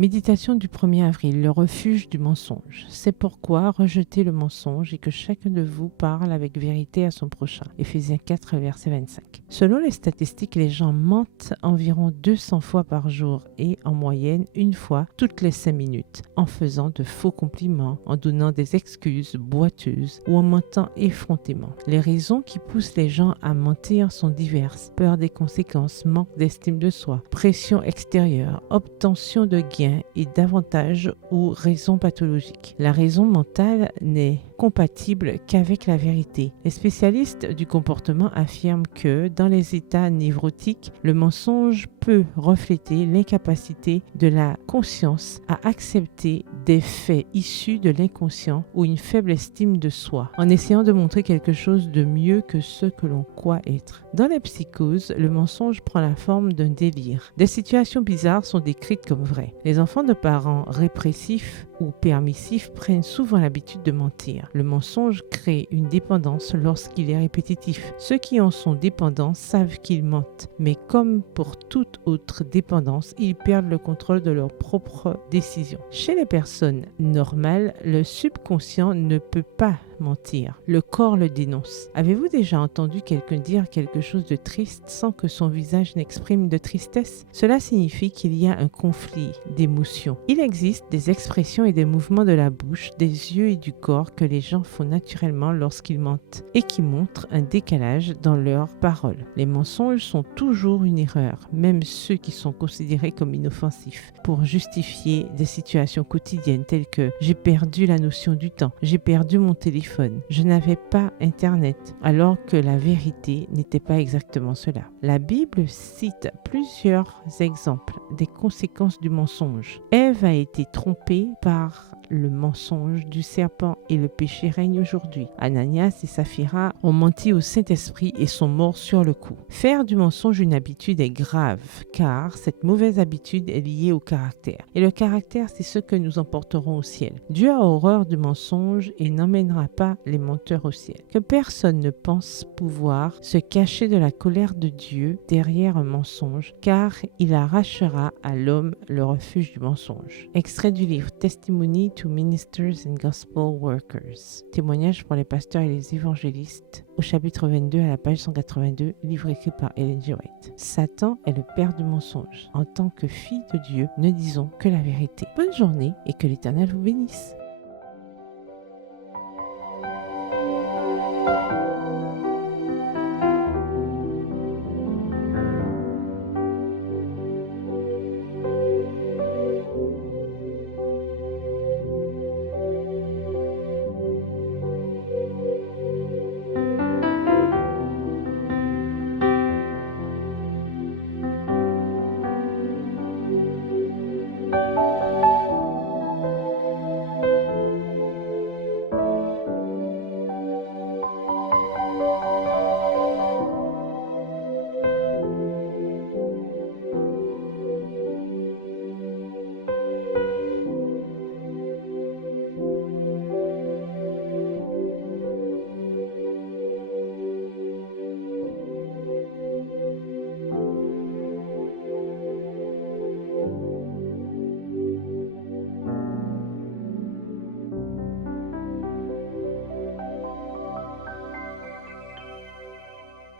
Méditation du 1er avril, le refuge du mensonge. C'est pourquoi rejetez le mensonge et que chacun de vous parle avec vérité à son prochain. Éphésiens 4, verset 25. Selon les statistiques, les gens mentent environ 200 fois par jour et en moyenne une fois toutes les 5 minutes, en faisant de faux compliments, en donnant des excuses boiteuses ou en mentant effrontément. Les raisons qui poussent les gens à mentir sont diverses. Peur des conséquences, manque d'estime de soi, pression extérieure, obtention de gains et d'avantages ou raisons pathologiques. La raison mentale n'est compatible qu'avec la vérité. Les spécialistes du comportement affirment que dans les états névrotiques, le mensonge peut refléter l'incapacité de la conscience à accepter des faits issus de l'inconscient ou une faible estime de soi, en essayant de montrer quelque chose de mieux que ce que l'on croit être. Dans les psychoses, le mensonge prend la forme d'un délire. Des situations bizarres sont décrites comme vraies. Les enfants de parents répressifs ou permissifs prennent souvent l'habitude de mentir. Le mensonge crée une dépendance lorsqu'il est répétitif. Ceux qui en sont dépendants savent qu'ils mentent, mais comme pour toute autre dépendance, ils perdent le contrôle de leurs propres décisions. Chez les personnes normales, le subconscient ne peut pas mentir. Le corps le dénonce. Avez-vous déjà entendu quelqu'un dire quelque chose de triste sans que son visage n'exprime de tristesse? Cela signifie qu'il y a un conflit d'émotions. Il existe des expressions et des mouvements de la bouche, des yeux et du corps que les gens font naturellement lorsqu'ils mentent et qui montrent un décalage dans leurs paroles. Les mensonges sont toujours une erreur, même ceux qui sont considérés comme inoffensifs, pour justifier des situations quotidiennes telles que « j'ai perdu la notion du temps »,« j'ai perdu mon téléphone », je n'avais pas Internet, alors que la vérité n'était pas exactement cela. La Bible cite plusieurs exemples des conséquences du mensonge. Ève a été trompée par le mensonge du serpent et le péché règne aujourd'hui. Ananias et Saphira ont menti au Saint-Esprit et sont morts sur le coup. Faire du mensonge une habitude est grave, car cette mauvaise habitude est liée au caractère. Et le caractère, c'est ce que nous emporterons au ciel. Dieu a horreur du mensonge et n'emmènera pas les menteurs au ciel. Que personne ne pense pouvoir se cacher de la colère de Dieu derrière un mensonge, car il arrachera à l'homme le refuge du mensonge. Extrait du livre Testimony to Ministers and Gospel Workers. Témoignage pour les pasteurs et les évangélistes, au chapitre 22 à la page 182, livre écrit par Ellen G. White. Satan est le père du mensonge. En tant que fille de Dieu, ne disons que la vérité. Bonne journée et que l'Éternel vous bénisse.